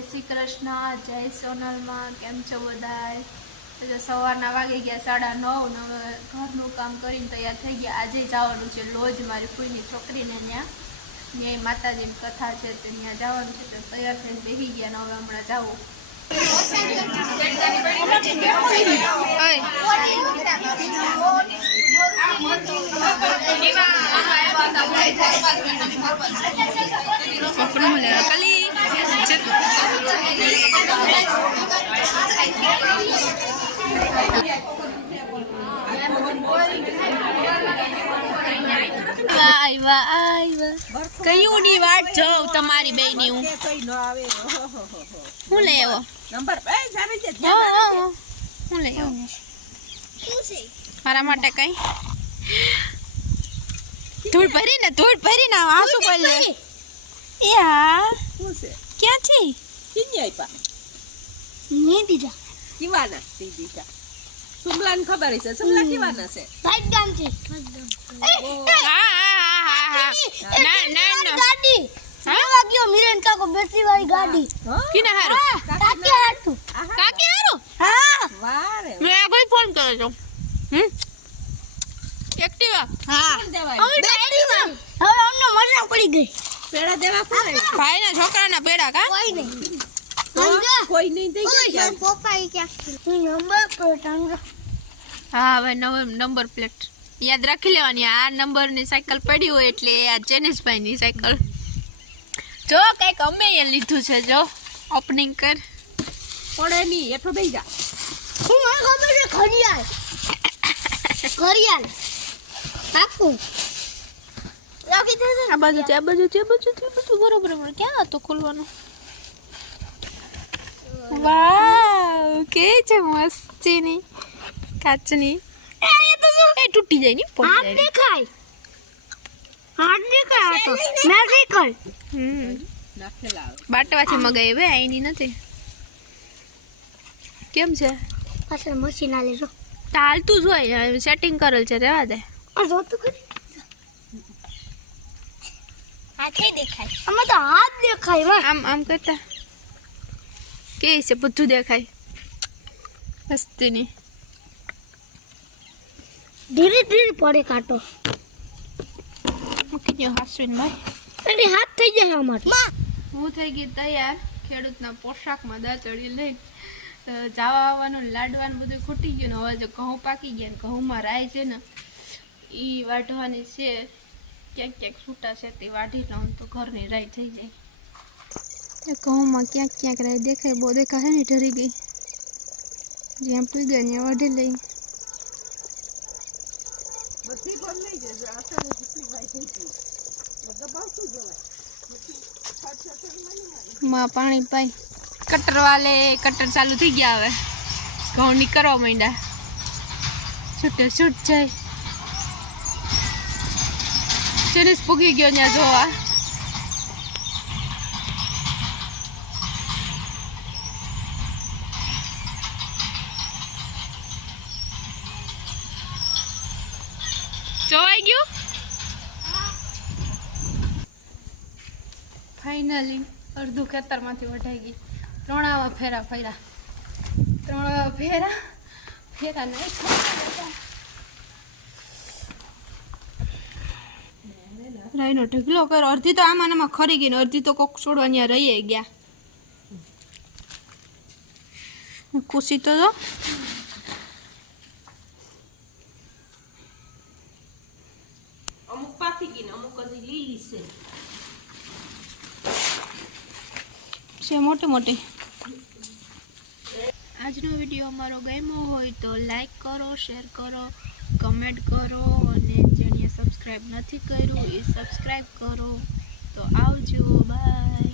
जय श्री कृष्ण जय सोनलમાં કેમ છો બધાય? તો સવારના વાગી ગયા 9:30 ને હવે ઘરનું કામ કરીને તૈયાર થઈ ગયા. આજે જવાનું છે લોજ મારી ફૂઈની છોકરીને ત્યાં માતાજીની કથા છે તો ત્યાં જવાનું છે. તો તૈયાર થઈને બેસી ગયા ને હવે હમણાં જાવું. કયુંની વાટ જોઉં તમારી બેની હું લઈ આવો નંબર હું લઈ આવો મારા માટે કઈ ધૂળ ભરીને આંસુ પડે એ હા ક્યાં છે કિન્ની આપ્યા ની દીધા કિવાના દીધા સુમલાને ખબર છે સુમલા કિવાના છે ભાઈ ગામ છે ના ગાડી આવા ગયો મિલન કાકો બેટરી વાળી ગાડી કિના હારું કાકી હારું હા વારે મે આગળ ફોન કર્યો છો એક્ટિવા હા હવે અમને મજા પડી ગઈ પેડા દેવા કોણ ભાઈના છોકરાના પેડા કા કોઈ નહીં દઈ ગયા પપ્પા ઈ ક્યાં નંબર પ્લેટ હા હવે નંબર પ્લેટ યાદ રાખી લેવાની. આ નંબરની સાયકલ પડી હોય એટલે આ જેનેશભાઈની સાયકલ જો કઈક અમે એ લીધું છે. જો ઓપનિંગ કર પડે નહીં એઠો બેસી જા. હું આ ખબર છે ઘડિયાળ કાકુ રાખી દે આ બાજુ બરોબર ક્યાં હતો ખોલવાનું? વાવ કે છે મસ્તીની કાચની એ તૂટી જાય ની હાથ દેખાય તો ના દેખાય નાખેલા આવે બાટવાથી મગાઈ હવે આઈની નથી. કેમ છે પાછળ મશીન આલે જો ચાલતું જ હોય સેટિંગ કરેલ છે રેવા દે. આ જો તો કરી હાથે દેખાય આમાં તો હાથ દેખાય વા આમ કરતા કે છે બધું દેખાય મસ્તીની ધીરે પડે કાટો મૂકી દો હાસવીન ભાઈ એટલે હાથ થઈ જાય અમાર. હું થઈ ગઈ તૈયાર ખેડૂતના પોશાકમાં દાંતળી લઈ જાવા આવવાનું લાડવાનું બધું ખૂટી ગયું ને હવે જો ઘઉં પાકી ગયા ને ઘઉંમાં રાય છે ને એ વાઢવાની છે. ક્યાંક છૂટા છે તે વાઢી લઉં તો ઘરની રાય થઈ જાય. ઘઉંમાં ક્યાંક રાય દેખાય બહુ દેખાય ને ઢરી ગઈ જ્યાં પૂઈ ગયા ત્યાં વાઢી લઈ. બધી પણ લઈ જજો આસાને જેટલી વાય થઈ ગઈ દબાવતું જવાય માં પાણી પાઈ કટર વાલે કટર ચાલુ થઈ ગયા. હવે ઘઉં નીકળવા માંડ્યા છૂટે છૂટ જાય. ચેરીસ પૂગી ગયો ત્યાં જોવા. જોવાઈ ગયું ફાઇનલી અડધું ખેતરમાંથી વઢાઈ ગઈ. 3 આવા ફેરા ફેરા નહીં રાઈનો ઢગલો કરો. અડધી તો આમાં ખરી ગઈ ને અડધી તો કોક છોડવા ત્યાં રહી ગયા. ખુશી તો જો અમુક પાકી ગઈ ને અમુક હજી લીલી છે મોટી. આજનો વિડીયો અમારો ગમ્યો હોય તો લાઈક કરો, શેર કરો, કમેન્ટ કરો અને જેને સબસ્ક્રાઈબ નથી કર્યું એ સબસ્ક્રાઈબ કરો. તો આવજો, બાય.